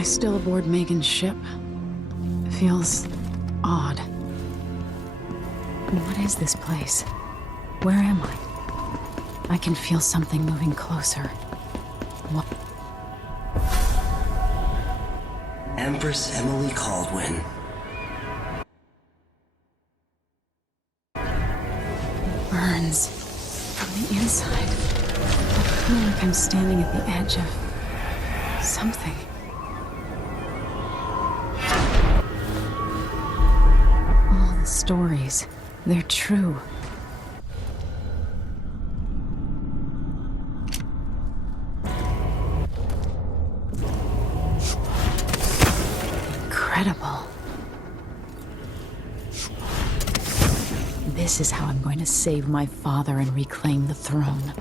I still aboard Megan's ship? It feels odd. What is this place? Where am I? I can feel something moving closer. What? Empress Emily Caldwin. Burns from the inside. I feel like I'm standing at the edge of something. All the stories, they're true. Incredible. This is how I'm going to save my father and reclaim the throne.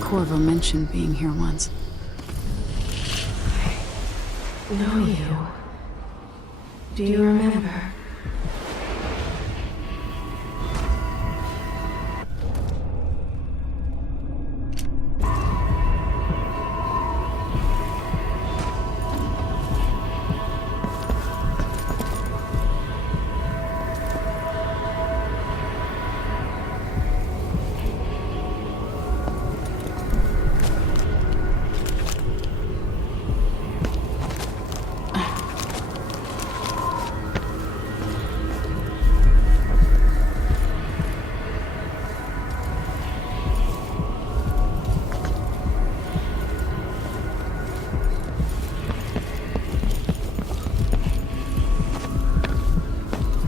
Corvo mentioned being here once. I know you. Do you remember?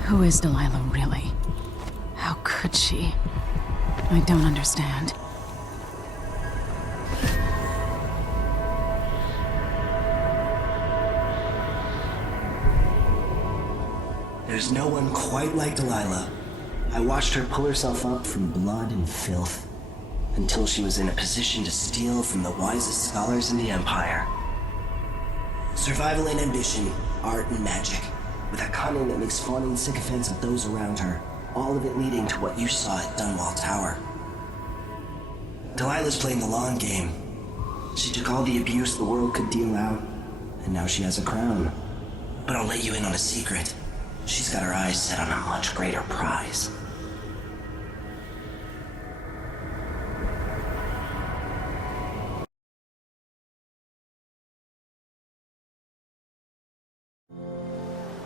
Who is Delilah, really? How could she? I don't understand. There's no one quite like Delilah. I watched her pull herself up from blood and filth until she was in a position to steal from the wisest scholars in the Empire. Survival and ambition, art and magic, with a cunning that makes fawning sycophants of those around her, all of it leading to what you saw at Dunwall Tower. Delilah's playing the long game. She took all the abuse the world could deal out, and now she has a crown. But I'll let you in on a secret. She's got her eyes set on a much greater prize.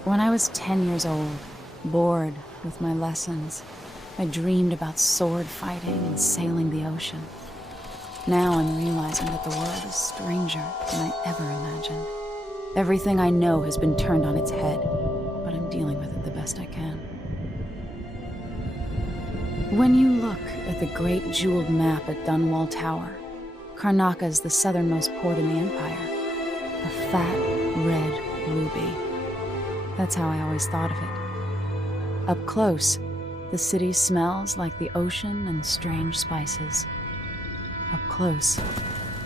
When I was 10 years old, bored with my lessons, I dreamed about sword fighting and sailing the ocean. Now I'm realizing that the world is stranger than I ever imagined. Everything I know has been turned on its head, but I'm dealing with it the best I can. When you look at the great jeweled map at Dunwall Tower, Karnaca is the southernmost port in the Empire. A fat, red ruby. That's how I always thought of it. Up close, the city smells like the ocean and strange spices. Up close,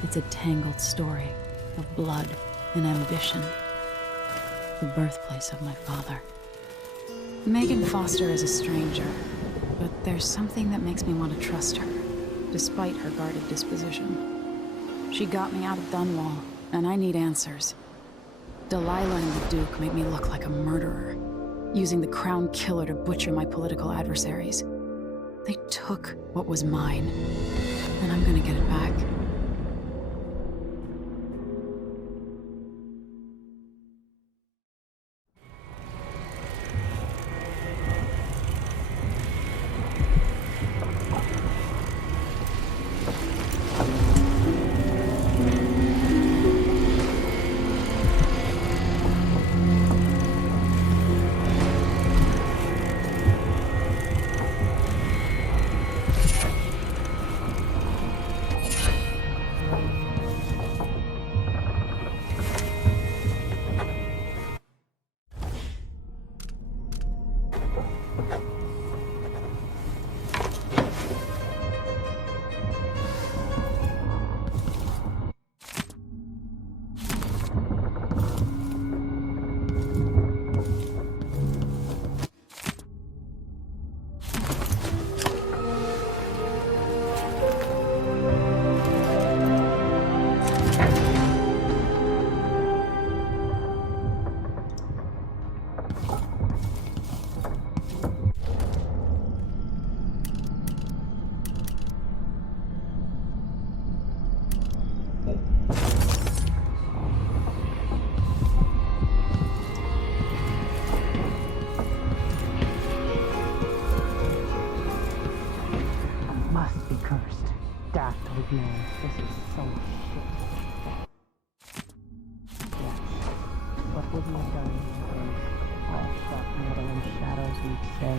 it's a tangled story of blood and ambition. The birthplace of my father. Megan Foster is a stranger, but there's something that makes me want to trust her, despite her guarded disposition. She got me out of Dunwall, and I need answers. Delilah and the Duke made me look like a murderer, using the Crown Killer to butcher my political adversaries. They took what was mine, and I'm gonna get it back. Must be cursed. Daft old man, this is so shit. Yes. What would you have done in those all soft Netherlands shadows, we'd say?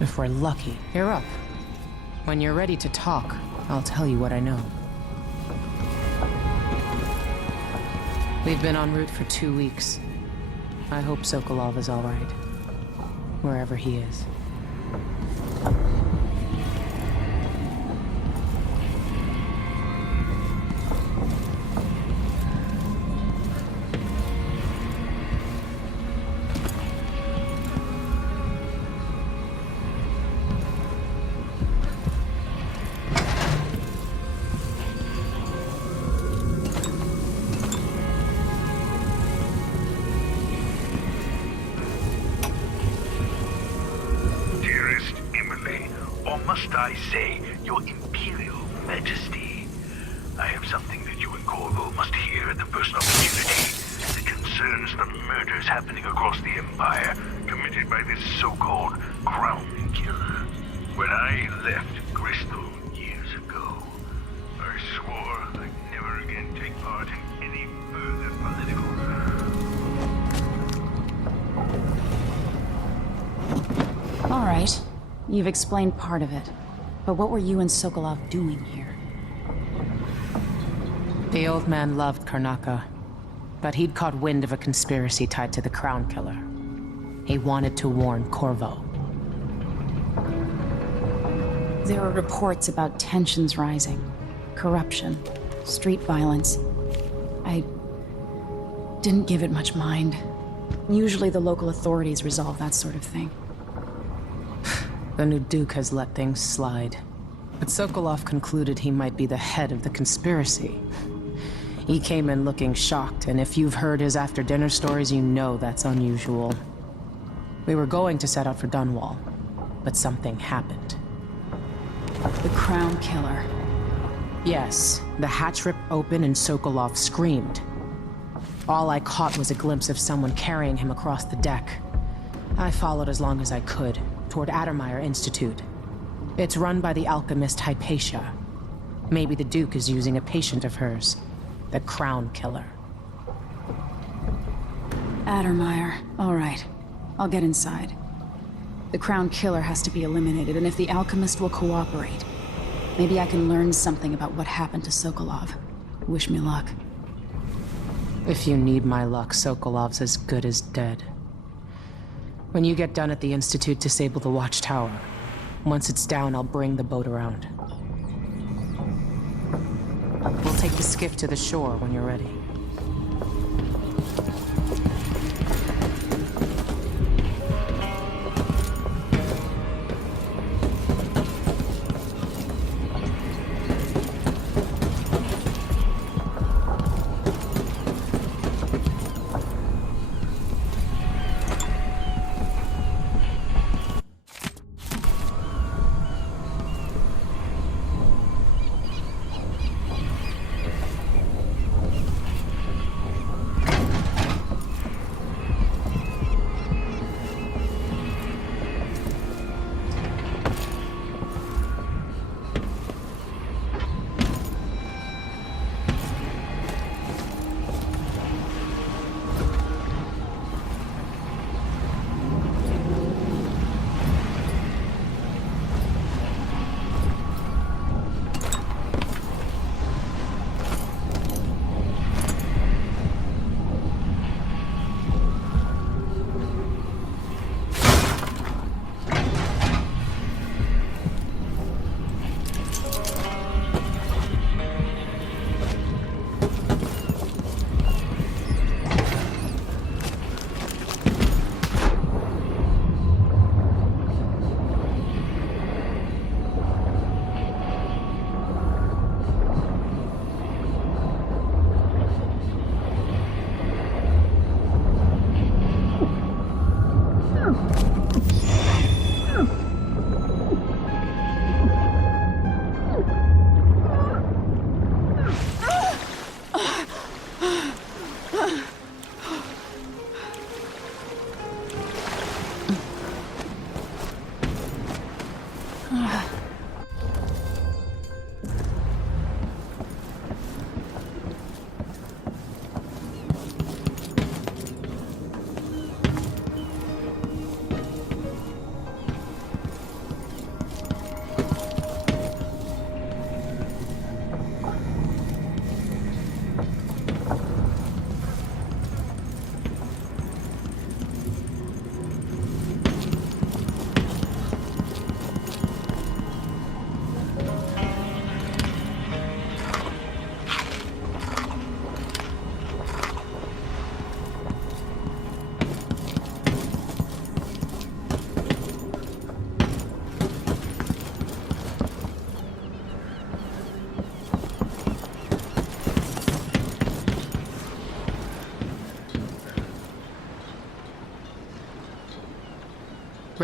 If we're lucky. You're up. When you're ready to talk, I'll tell you what I know. We've been en route for 2 weeks. I hope Sokolov is all right. Wherever he is. Must I say, Your Imperial Majesty, I have something that you and Corvo must hear at the first opportunity that concerns the murders happening across the Empire committed by this so-called Crown Killer. When I left Bristol years ago, I swore I'd never again take part in any further political... All right. You've explained part of it. But what were you and Sokolov doing here? The old man loved Karnaka, but he'd caught wind of a conspiracy tied to the Crown Killer. He wanted to warn Corvo. There are reports about tensions rising, corruption, street violence. I didn't give it much mind. Usually the local authorities resolve that sort of thing. The new Duke has let things slide. But Sokolov concluded he might be the head of the conspiracy. He came in looking shocked, and if you've heard his after-dinner stories, you know that's unusual. We were going to set out for Dunwall, but something happened. The Crown Killer. Yes, the hatch ripped open and Sokolov screamed. All I caught was a glimpse of someone carrying him across the deck. I followed as long as I could, toward Addermeyer Institute. It's run by the alchemist Hypatia. Maybe the Duke is using a patient of hers, the Crown Killer. Addermeyer. All right. I'll get inside. The Crown Killer has to be eliminated, and if the alchemist will cooperate, maybe I can learn something about what happened to Sokolov. Wish me luck. If you need my luck, Sokolov's as good as dead. When you get done at the Institute, disable the watchtower. Once it's down, I'll bring the boat around. We'll take the skiff to the shore when you're ready.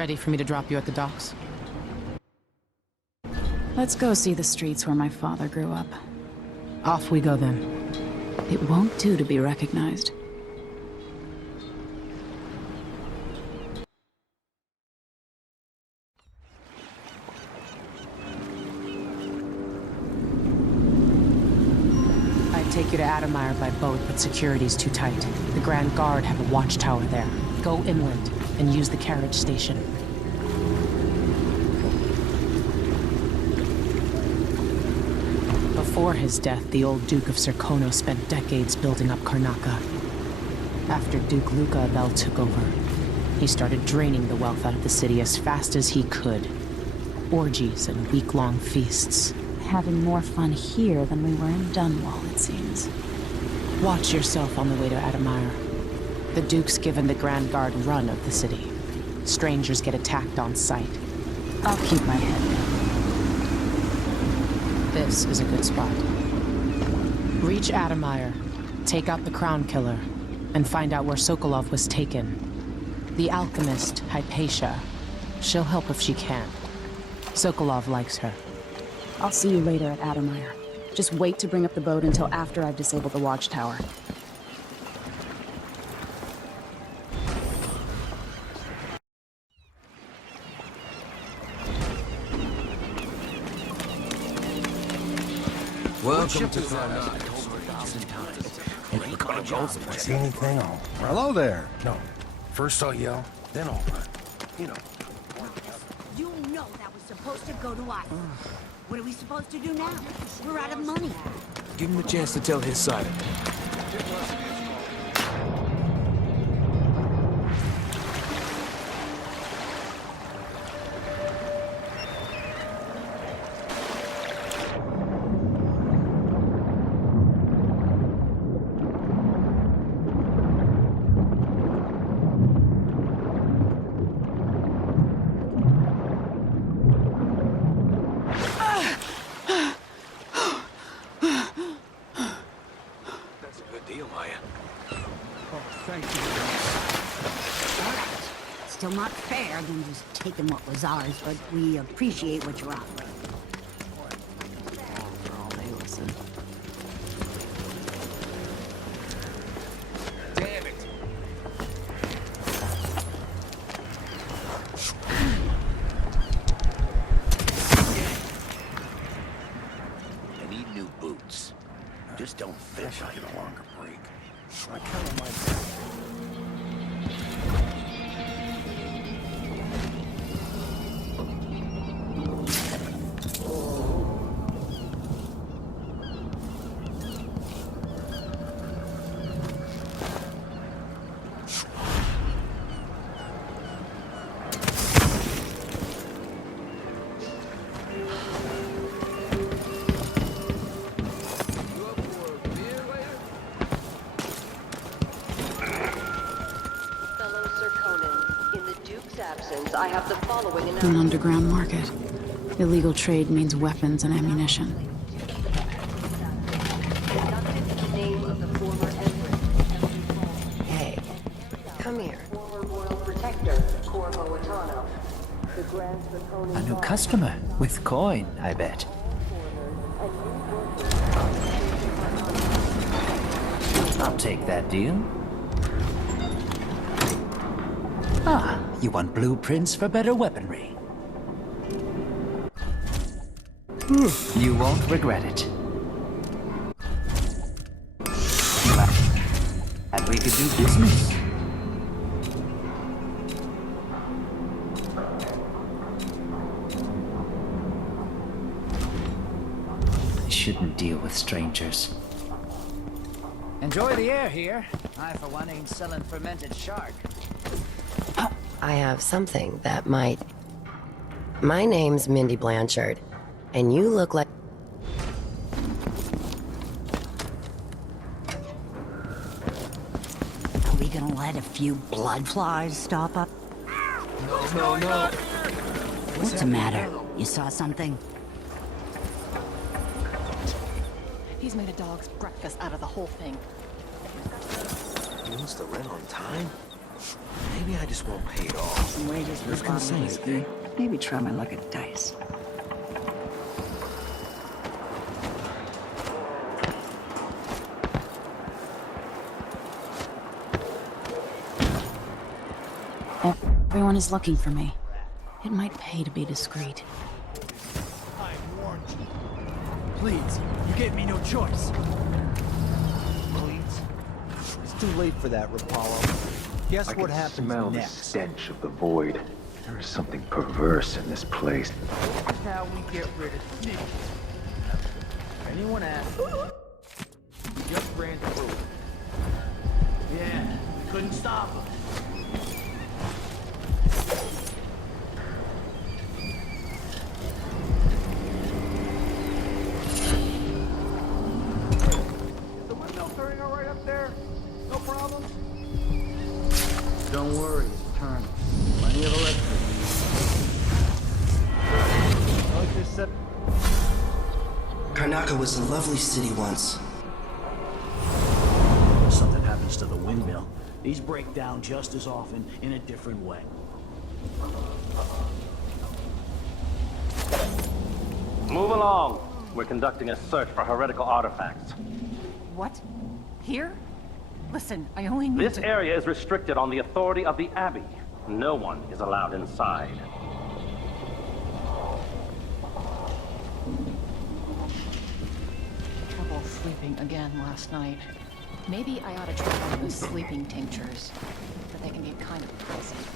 Ready for me to drop you at the docks? Let's go see the streets where my father grew up. Off we go then. It won't do to be recognized. I'd take you to Adamire by boat, but security's too tight. The Grand Guard have a watchtower there. Go inland and use the carriage station. Before his death, the old Duke of Serkono spent decades building up Karnaca. After Duke Luca Abel took over, he started draining the wealth out of the city as fast as he could. Orgies and week-long feasts. Having more fun here than we were in Dunwall, it seems. Watch yourself on the way to Adamire. The Duke's given the Grand Guard run of the city. Strangers get attacked on sight. I'll keep my head down. This is a good spot. Reach Adamire, take out the Crown Killer, and find out where Sokolov was taken. The alchemist, Hypatia. She'll help if she can. Sokolov likes her. I'll see you later at Adamire. Just wait to bring up the boat until after I've disabled the watchtower. Welcome to Karnak. See anything? Hello there. No. First I'll yell, then I'll run. You know. You know that was supposed to go to us. What are we supposed to do now? We're out of money. Give him a chance to tell his side of it. Still not fair than just taking what was ours, but we appreciate what you're offering. Damn it! I need new boots. Just don't fit. I should get a longer break. I kind of might. I have the following An underground market. Illegal trade means weapons and ammunition. Hey, come here. Former Royal Protector, Corvo Atano. A new customer with coin, I bet. I'll take that deal. Ah, you want blueprints for better weaponry. You won't regret it. And we could do business. I shouldn't deal with strangers. Enjoy the air here. I, for one, ain't selling fermented shark. I have something that might... My name's Mindy Blanchard, and you look like... Are we gonna let a few blood flies stop up? No. What's the matter? You saw something? He's made a dog's breakfast out of the whole thing. He wants the rent on time? Maybe I just won't pay it all. Some wages for Who's gonna say anything? Maybe try my luck at dice. Everyone is looking for me. It might pay to be discreet. I warned you. Please, you gave me no choice. Please. It's too late for that, Rapallo. Guess I what can happens smell next? the stench of the void. There is something perverse in this place. This is how we get rid of sneakers. Anyone ask? Just ran through it. Yeah, we couldn't stop him. The window turning all right up there? No problem? Don't worry, it's turning. Plenty of electric. Like this set. Karnaca was a lovely city once. Something happens to the windmill. These break down just as often in a different way. Move along. We're conducting a search for heretical artifacts. What? Here? Listen, I only need This to... area is restricted on the authority of the Abbey. No one is allowed inside. Trouble sleeping again last night. Maybe I ought to try one of those sleeping tinctures. But they can be kind of pricey.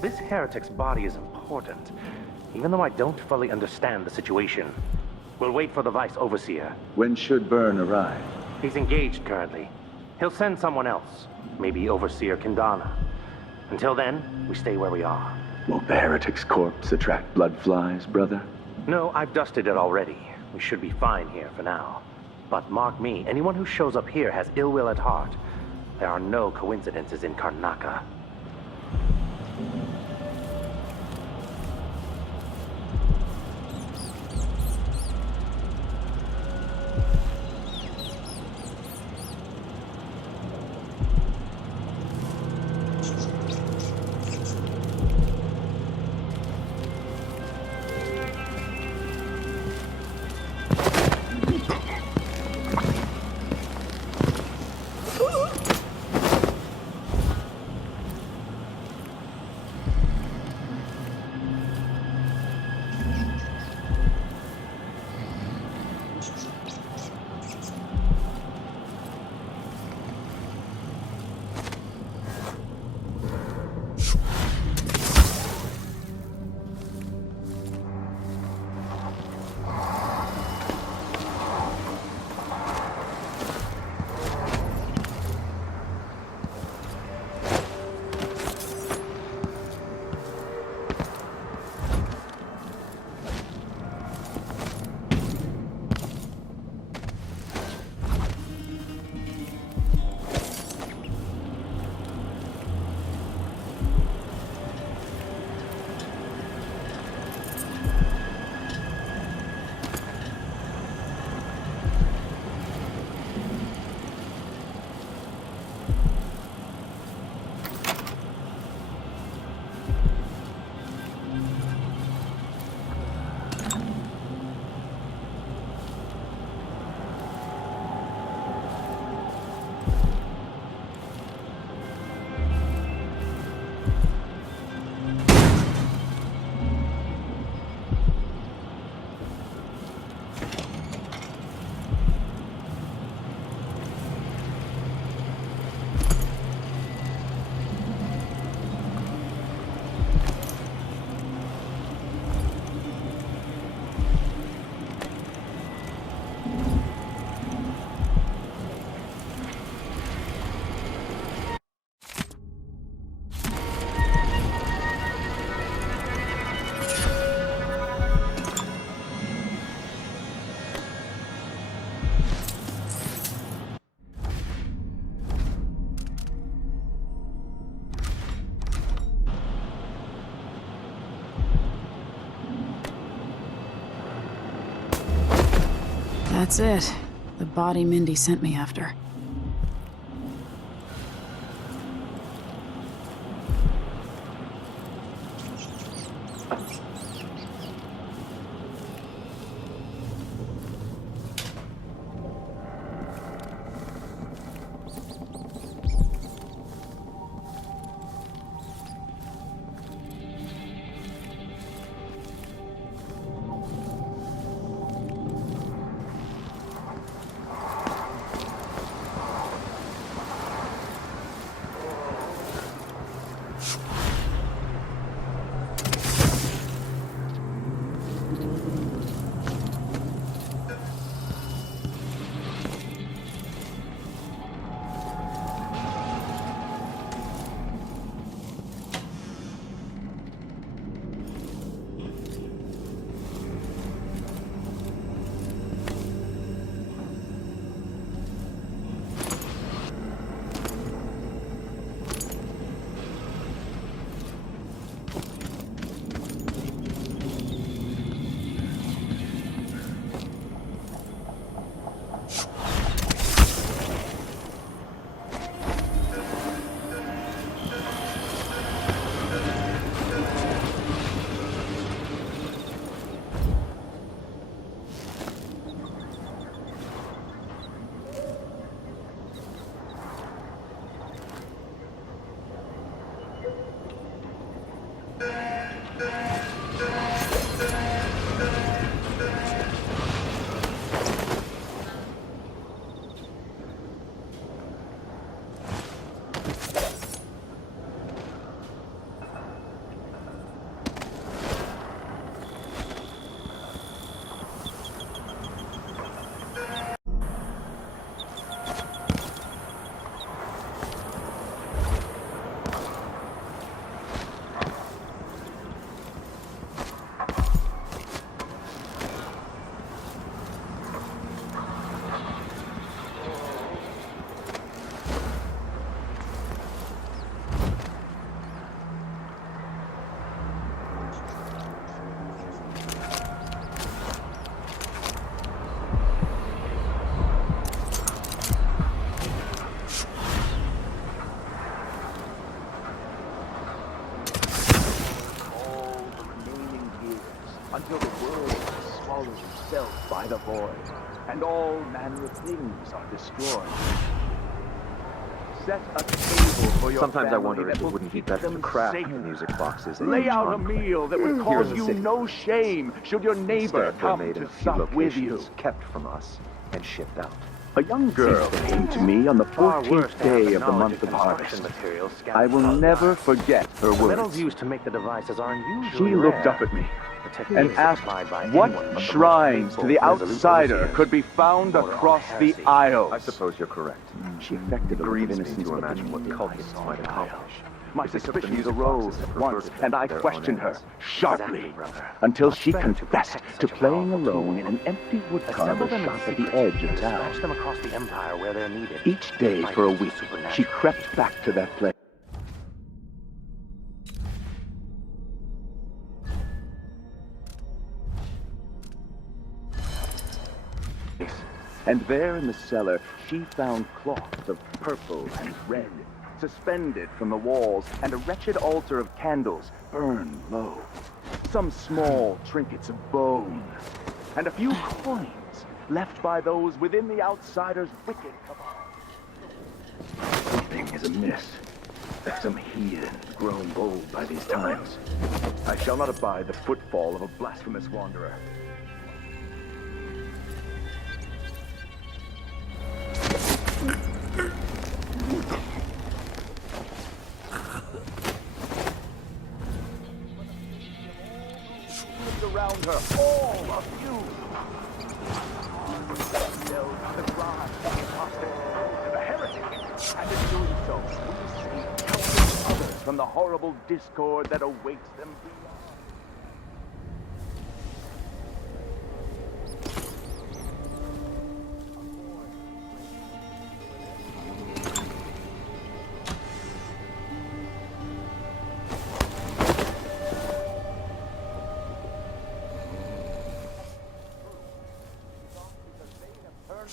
This heretic's body is important, even though I don't fully understand the situation. We'll wait for the Vice Overseer. When should Byrne arrive? He's engaged currently. He'll send someone else, maybe Overseer Kendana. Until then, we stay where we are. Won't the heretic's corpse attract blood flies, brother? No, I've dusted it already. We should be fine here for now. But mark me, anyone who shows up here has ill will at heart. There are no coincidences in Karnaca. That's it. The body Mindy sent me after. until the world is swallowed itself by the void, and all manner of things are destroyed. Set a table for your Sometimes I family wonder that if it will wouldn't be keep better to them craft safe. the music boxes and Lay out a enchantement meal that would here cause in the you city. no shame should your neighbor Instead, they're come made in to a few sup with you. locations, kept from us and shipped out. A young girl came to me on the Far worse 14th to have day the of the knowledge month of construction harvest. materials scattered I will throughout never the forget her The metals words. used to make the devices are unusually She looked rare. up at me The technique and is asked applied by what anyone but the most shrines to faithful, the resolute outsider overseers. could be found Border on across the heresy. Isles. I suppose you're correct. She affected It a grieves little me innocence, to but imagine what the cultists eyes might saw accomplish. My If they took the suspicions music arose boxes and at preferred once, to and I their own questioned her ends. sharply Exactly, brother. until It's she better to confessed protect to such a playing powerful alone tool. in an empty Assemble woodcarver them in shop at secret the edge of and town. dispatch them across the Empire where they're needed. Each day Might for a be week, supernatural. she crept back to that place. And there in the cellar, she found cloth of purple and red, suspended from the walls, and a wretched altar of candles burned low. Some small trinkets of bone, and a few coins left by those within the outsider's wicked cabal. Something is amiss. Some heathen grown bold by these times. I shall not abide the footfall of a blasphemous wanderer. Around her, all of you! Delve the crime, the apostate, the heretic, and in doing so, we save countless others from the horrible discord that awaits them beyond.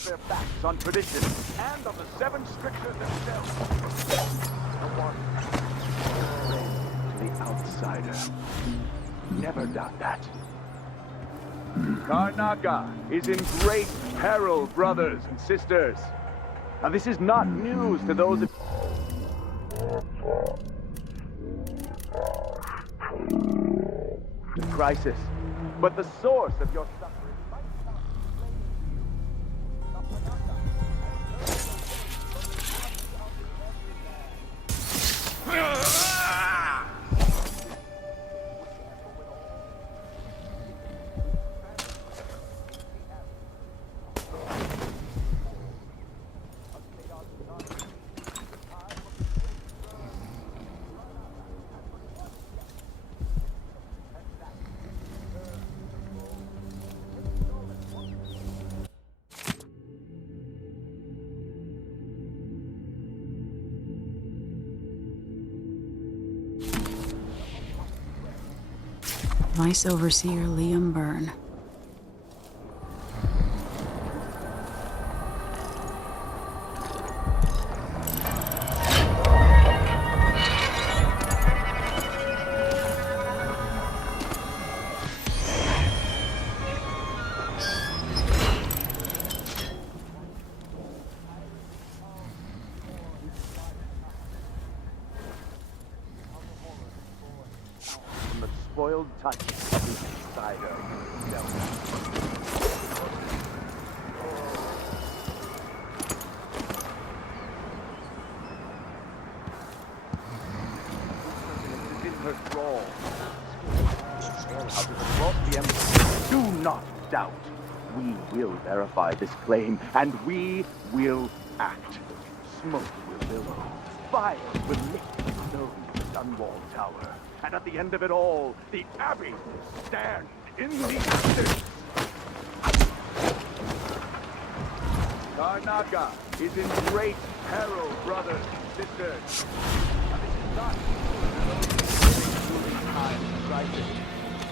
Their backs on tradition and on the seven strictures themselves. The one to the outsider. Never doubt that. Karnaca is in great peril, brothers and sisters. Now this is not news to those of crisis, but the source of your suffering. Vice Overseer Liam Byrne. From the spoiled touch of the insider himself. In her thrall. Houses across the empire. Do not doubt. We will verify this claim, and we will act. Smoke will billow. Fire will lick the stones of Dunwall Tower. And at the end of it all, the Abbey will stand in the ashes. Karnaca is in great peril, brothers and sisters. Now, this is not those living through these times of crisis,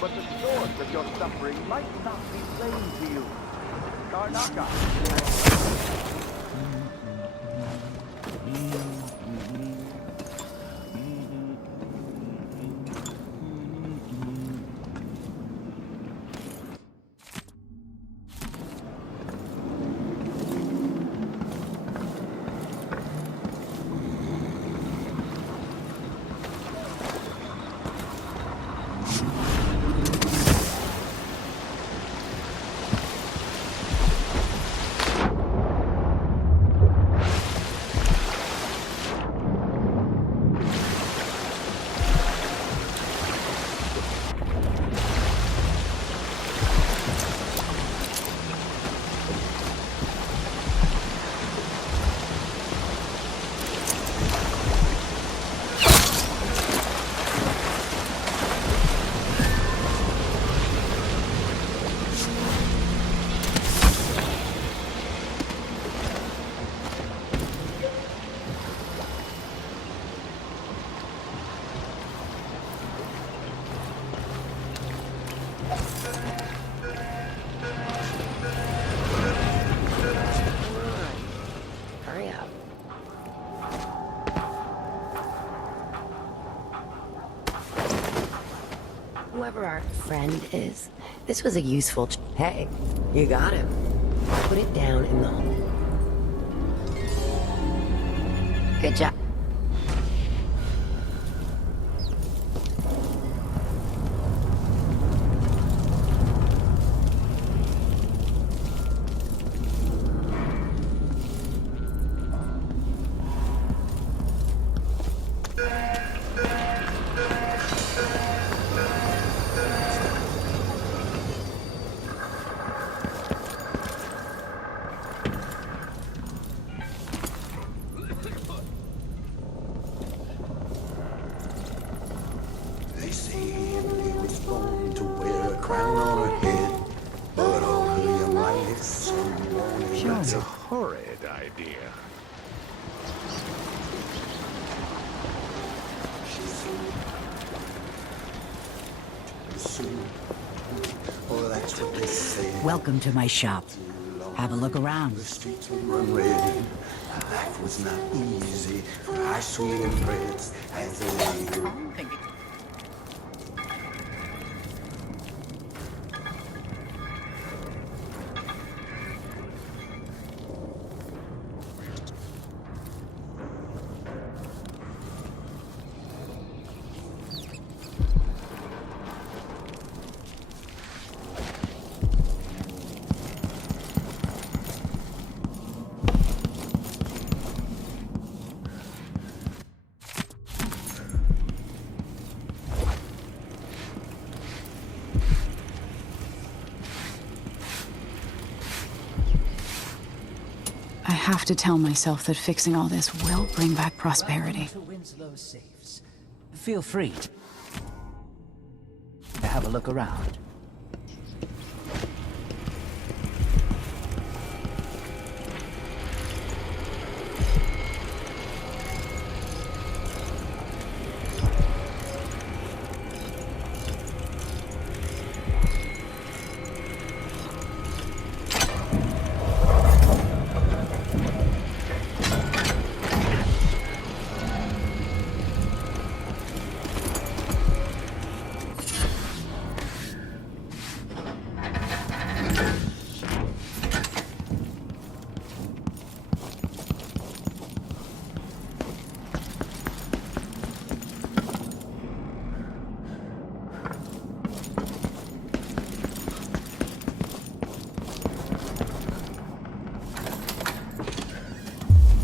but the source of your suffering might not be plain to you. Karnaca. Hurry up. Whoever our friend is, this was a useful Hey, you got him. Put it down in the hole. Good job. They say Emily was born to wear a crown on her head, but all her young life, someone That's a horrid idea. Oh, that's what they say. Welcome to my shop. Have a look around. The streets will run red. Life was not easy for our sweet breads as a lady. I have to tell myself that fixing all this will bring back prosperity. Welcome to Winslow's safes. Feel free to have a look around.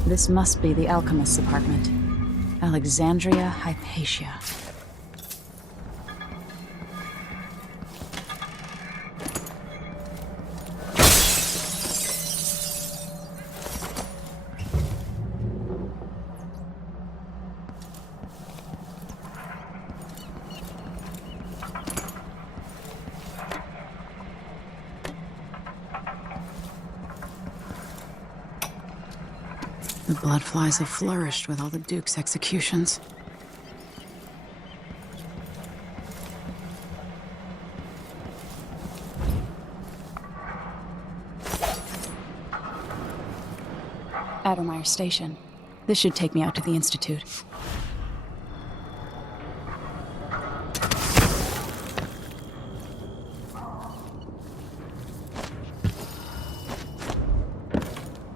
This must be the alchemist's apartment. Alexandria Hypatia. The bloodflies have flourished with all the Duke's executions. Addermeyer Station. This should take me out to the Institute.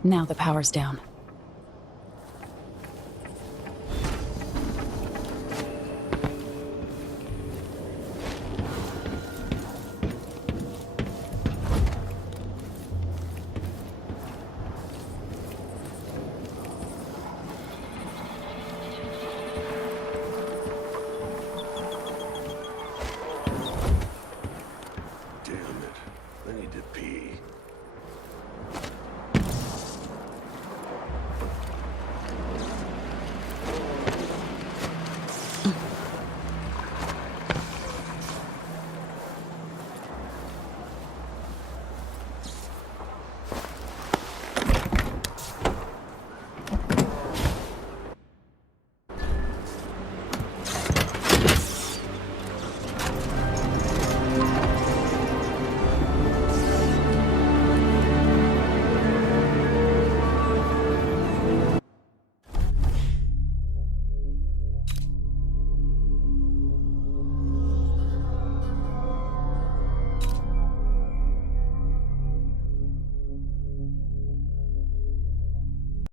Now the power's down.